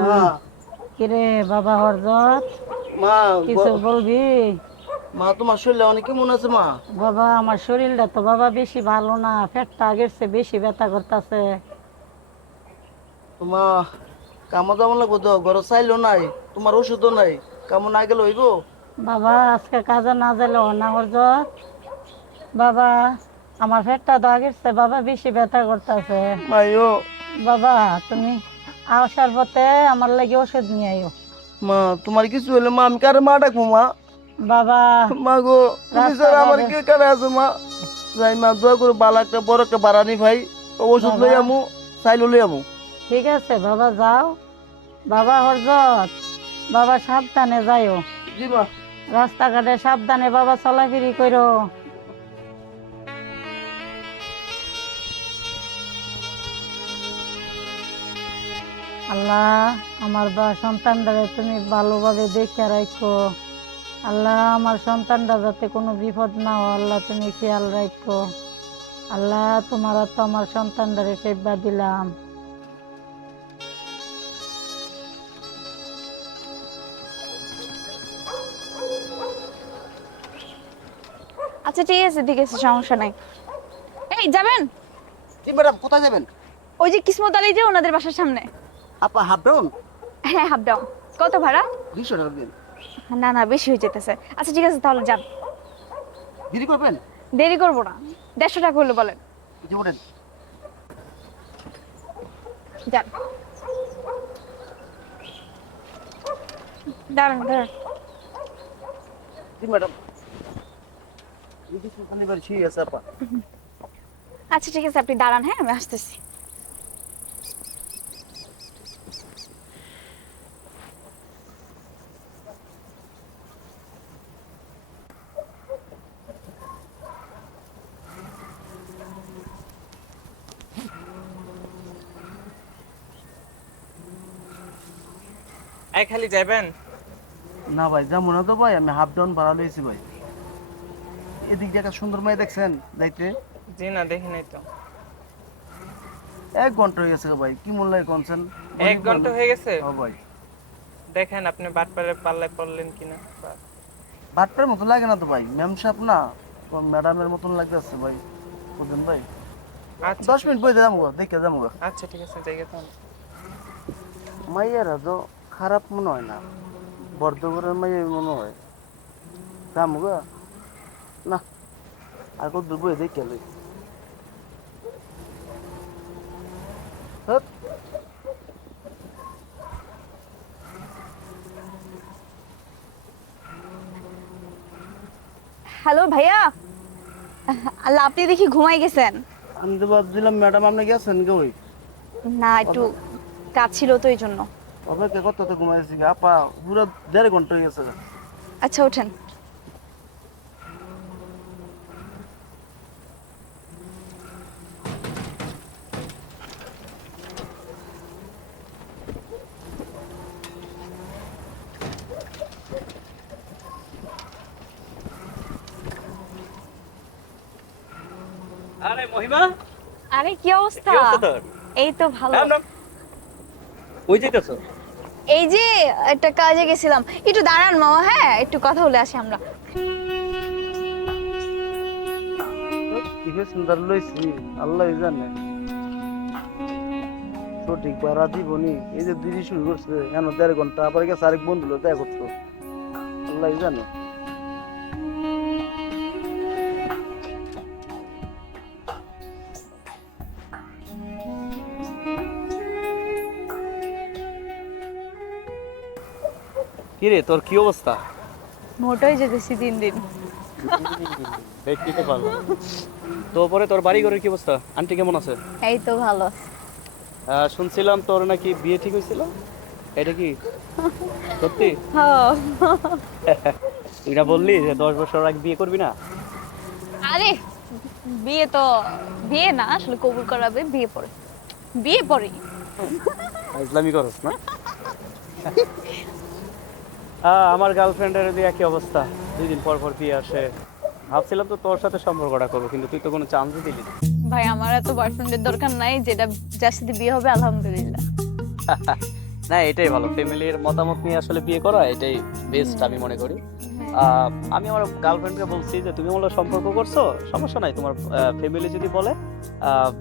মা কিরে বাবা হরজত, মা কিছু বলবি? মা তোমার শরীরে অনেক কেমন আছে মা? বাবা আমার শরীরটা তো বাবা বেশি ভালো না, পেটটা আগের চেয়ে বেশি ব্যথা করতেছে। মা কামো যেমন লাগবো তো ঘর চাইলো নাই, তোমার ওষুধও নাই, কামো না গেলে হইব? বাবা আজকে কাজে না গেলে না হরজত। বাবা আমার পেটটা তো আগের চেয়ে বাবা বেশি ব্যথা করতেছে। মাইও বাবা তুমি আসার পথে আমার লাগে ওষুধ নিয়ে আইও। মা তোমার কিছু হইলে মা আমি কারে মা ডাকবো মা? বাবা মা গো তুমি স্যার আমার রাস্তাঘাটে কে কারে আছো মা? যাই মা দোয়া করে বালা একটা বড় একটা বাড়ানি ভাই, ওষুধ বাবা লই আমু, চাইলো লই আমু। ঠিক আছে বাবা যাও। বাবা হরজত, বাবা সাবধানে যাইও। জি মা। রাস্তাঘাটে সাবধানে বাবা চলাফেরি করো। আল্লাহ আমার সন্তানটারে তুমি ভালোভাবে দেখে রাখো। আল্লাহ আমার সন্তানটা যাতে কোনো বিপদ না হয় আল্লাহ তুমি খেয়াল রাখো। আল্লাহ তোমার তো আমার সন্তানটারে সেবা দিলাম। আচ্ছা ঠিক আছে সমস্যা নাই। এই যাবেন? জি ম্যাডাম কোথায় যাবেন? ওই যে কিসমত আলী যে ওনাদের বাসার সামনে। আপা হাফ ডাউন? হ্যাঁ হাফ ডাউন। কত ভাড়া? 200 টাকা দিন। না না বেশি হয়ে যেতেছে। আচ্ছা ঠিক আছে তাহলে যান। দেরি করবেন? দেরি করবো না। 150 টাকা হলো বলেন। জি ওঠেন। যান। দাঁড়ান দাঁড়ান। জি ম্যাডাম। এই সুলতানি বাড়ি ঠিক আছে আপা। আচ্ছা ঠিক আছে আপনি দাঁড়ান, হ্যাঁ আমি আসতেছি। এই খালি যাবেন? না ভাই যাবো না তো ভাই, আমি হাফ ডাউন ভাড়া লইছি ভাই। এদিক দিয়ে একটা সুন্দর মেয়ে দেখছেন যাইতে? জি না, দেখি নাই তো। 1 ঘন্টা হয়ে গেছে ভাই, কি মূল্য কনছেন? 1 ঘন্টা হয়ে গেছে? হ্যাঁ ভাই। দেখেন আপনি বাটপারে পাল্লায় পড়লেন কিনা। বাটপার মতো লাগে না তো ভাই, ম্যাম সাহেব না, ম্যাডামের মতন লাগতেছে ভাই, বুঝলেন ভাই? আচ্ছা 10 মিনিট বইতে যাবো, দেখে যাবো। আচ্ছা ঠিক আছে জায়গা তাহলে। মাইয়ারা তো খারাপ মনে হয় না, বর্ধমানের মাইয়া মনে হয়। যাবো গা না, আর কত দূর বই দেখে লই। হ্যালো ভাইয়া। আল্লাহ আপনি দেখি ঘুমাই গেছেন। আমি তো ভাবছিলাম ম্যাডাম আপনি গেছেন গে ওই না একটু কাজ ছিল তো এই জন্য। অপেক্ষা করতে তো ঘুমাইছি আপা, পুরো 1.5 ঘন্টা হয়ে গেছে। আচ্ছা ওঠেন। আরে মহিমা, আরে কি অবস্থা? কি অবস্থা তোর? এই তো ভালো। নাম নাম কই যাইতেছো? এই যে একটা কাজে গেছিলাম। একটু দাঁড়ান মামা, হ্যাঁ একটু কথা বলে আসি আমরা। কিভাবে সুন্দর লইছি আল্লাহ জানে, সঠিক ভাড়া দিবনি। এই যে দিদি শুরু করছে কেন 1.5 ঘন্টা, আবার গেছে আরেক বন্ধু দেখা করতো, আল্লাহ জানে। কি রে তোর কি অবস্থা? মোটা হয়ে যেতেছি দিন দিন। দেখতে তো ভালো। তো পরে তোর বাড়ি ঘরের কি অবস্থা? আন্টি কেমন আছে? এই তো ভালো। শুনছিলাম তোর নাকি বিয়ে ঠিক হয়েছিল, এটা কি সত্যি? হ্যাঁ। তুই না বললি যে 10 বছর আগে বিয়ে করবি না? আরে বিয়ে তো বিয়ে না, আসলে কবুল করাবে বিয়ে পরে। বিয়ে পরে। ইসলামি করস না? আমার গার্লফ্রেন্ডের দিয়ে একই অবস্থা, 2 দিন পর পর বিয়ে আসে। ভাবছিলাম তো তোর সাথে সম্পর্কটা করবো, কিন্তু তুই তো কোনো চান্সই দিলি না। ভাই আমার এত বয়ফ্রেন্ডের দরকার নাই, যেটা যার সাথে বিয়ে হবে আলহামদুলিল্লাহ। না এটাই ভালো, ফ্যামিলির মতামত নিয়ে আসলে বিয়ে করা এটাই বেস্ট আমি মনে করি। আমি আমার গার্লফ্রেন্ডকে বলছি যে তুমি আমার সম্পর্ক করছো, সমস্যা নাই, তোমার ফ্যামিলি যদি বলে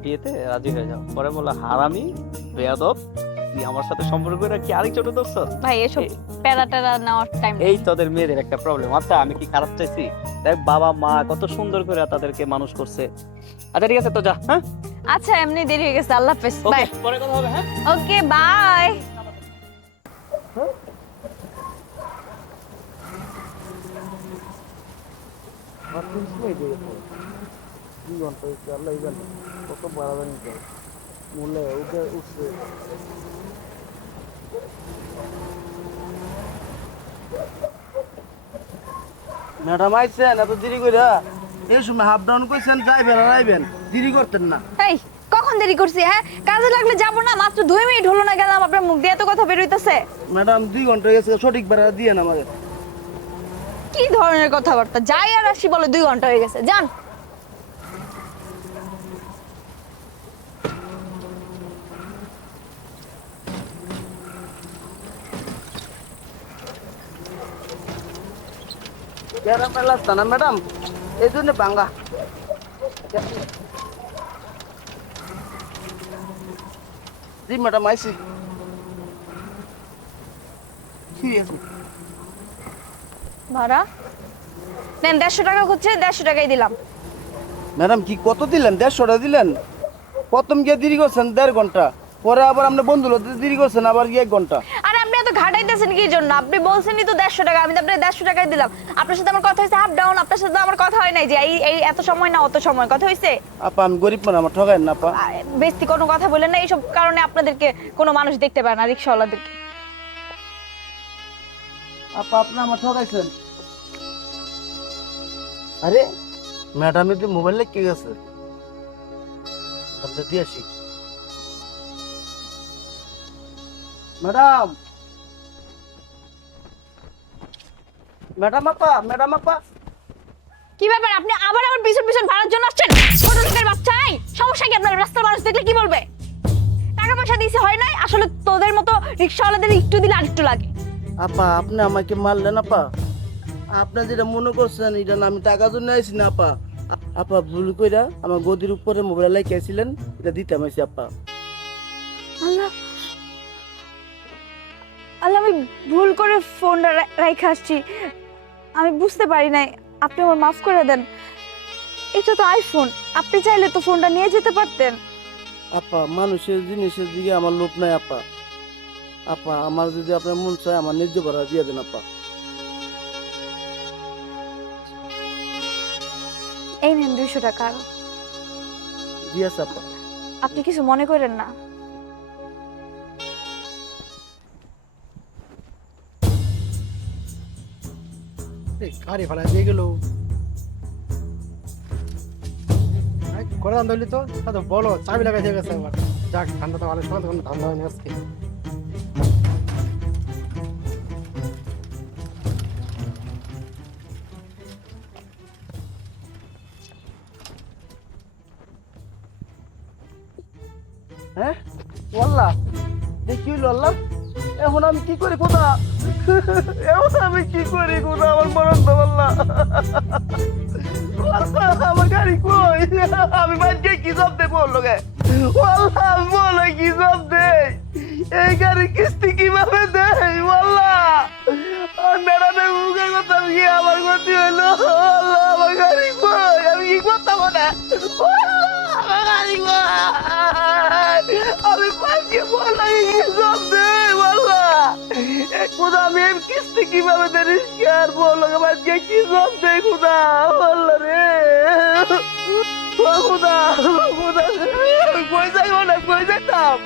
বিয়েতে রাজি হয়ে যাও। পরে বলে হারামি বেয়াদব, তুই আমার সাথে সম্পর্ক করে কি আরেক ছোট ধরছো? ভাই এসব প্যারা ট্যারা নেওয়ার টাইম এই তোদের মেয়েদের একটা প্রবলেম। আচ্ছা আমি কি খারাপ চাইছি? দেখ বাবা মা কত সুন্দর করে তাদেরকে মানুষ করছে। আচ্ছা ঠিক আছে তো যা, হ্যাঁ আচ্ছা এমনি দেরি হয়ে গেছে, আল্লাহ হাফেজ, ওকে বাই। পরে কথা হবে, হ্যাঁ। Okay bye. আর 30 মিনিট হয়ে গেছে, 2 ঘন্টা হয়েছে, আল্লাহ জানে কত বাড়াবাড়ি যায়, মূল্যে উঠছে। ম্যাডাম আইছেন এত দেরি কইরা? এই সময় হাফ ডাউন কইছেন ড্রাইভার আর আইবেন, দেরি করতেন না। এই কখন দেরি করছি? হ্যাঁ কাজে লাগলে যাবো না? মাত্র 2 মিনিট হলো না গেলাম, আপনার মুখ দিয়ে এত কথা বের হইতেছে। ম্যাডাম 2 ঘন্টা হয়ে গেছে, সঠিক ভাড়া দিয়েন আমাদের। কি ধরনের কথাবার্তা? যাই আর আসি বলে 2 ঘন্টা হয়ে গেছে, যান। ক্যারামেল আসতা না ম্যাডাম, এই জন্য বাঙ্গা। জি ম্যাডাম আইসি। কি আছে? ভাড়া নেন, 150 টাকা হচ্ছে, 150 টাকাই দিলাম। ম্যাডাম কি কত দিলেন? 150 দিলেন? প্রথম গিয়ে দেরি করছেন 1.5 ঘন্টা, পরে আবার আপনি বন্ধু লোক দেরি করছেন আবার গিয়ে 1 ঘন্টা। আরে আপনি এত ঘাটাইতেছেন কি জন্য? আপনি বলছেনই তো 150 টাকা, আমি তো আপনাকে 150 টাকাই দিলাম। আপনার সাথে আমার কথা হয়েছে হাফ ডাউন, আপনার সাথে তো আমার কথা হয় নাই যে এই এত সময় না অত সময় কথা হয়েছে। আপা আমি গরিব মানুষ, আমার ঠগাইন না আপা। বেশি কোনো কথা বলেন না, এইসব কারণে আপনাদেরকে কোনো মানুষ দেখতে পায় না, রিক্সাওয়ালাদেরকে। আপা আপনি আমার ঠগাইছেন। আরে ম্যাডাম এর মোবাইল লেগে গেছে, আপনি দিয়ে আসি। ম্যাডাম ম্যাডাম আপা, ম্যাডাম আপা। কি ব্যাপার? আপনি আবার আমার পিছন পিছন ভাড়ার জন্য আসছেন? ছোট লোকের বাচ্চা, এই সমস্যা কি আপনার? রাস্তার মানুষ দেখলে কি বলবে? টাকা পয়সা দিয়েছে হয় নাই? আসলে তোদের মতো রিক্সাওয়ালাদের একটু দিলে আরেকটু লাগে। আপা আপনি আমাকে মারলেন আপা, আপনি যেটা মনে করছেন এটা না, আমি টাকার জন্য আইছি না আপা। আপা ভুল কইরা আমার গদির উপরে মোবাইল লাগাইছিলেন, এটা দিতে আইছি আপা। আল্লাহ আল্লাহ, আমি ভুল করে ফোনটা রাইখা আসছি, আমি বুঝতে পারি নাই, আপনি আমার মাফ করে দেন। এটা তো আইফোন, আপনি চাইলে তো ফোনটা নিয়ে যেতে পারতেন। আপা মানুষের জিনিসের দিকে আমার লোভ নাই আপা। আপা আমার যদি আপনার মন চায় আমার ন্যায্য ভাড়া দিয়ে দেন আপা। এই নেন 200 টাকা। দিয়ে আছে আপা। আপনি কিছু মনে করেন না। গাড়ি ভাড়া দিয়ে গেল করে দাম ধরলি তো বলো, চাবি লাগাই দিয়ে গেছে আবার। যাক ঠান্ডা তো ভালো, সময় তখন ঠান্ডা হয়নি আজকে। হ্যাঁ ওয়াল্লাহ, দেখি হইলো আল্লাহ, এখন আমি কি করি খোদা? এখন আমি কি করি খোদা? আমার মরণ তো আল্লাহ, আমার গাড়ি কই? আমি বাড়িতে কি জব দেবো লোকে? ওয়াল্লাহ আমি বলো কি জব দে? এই গাড়ি কিস্তি কিভাবে দেয়? ওয়াল্লাহ মেরানে মুখে কথা কি আমার গতি হইলো? আল্লাহ আমার গাড়ি কই? আমি কি করতাম না? আমার গাড়ি কই? আমি পাঁচকে বলা কি জব দে? ওয়াল্লাহ খুদা আমি কিস্তি কিভাবে দেরিস আর বলো বাচ্চা কি জব দে খুদা? ওয়াল্লাহ রে খুদা, খুদা কই যাইব না, কই যাইতাম?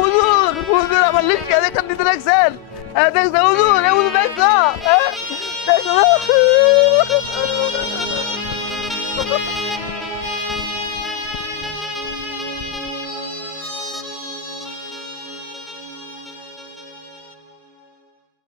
হুজুর হুজুর আমার লিস্টকে দেখা দিতে রাখছেন? দেখছো হুজুর? হুজুর দেখছো? দেখছো?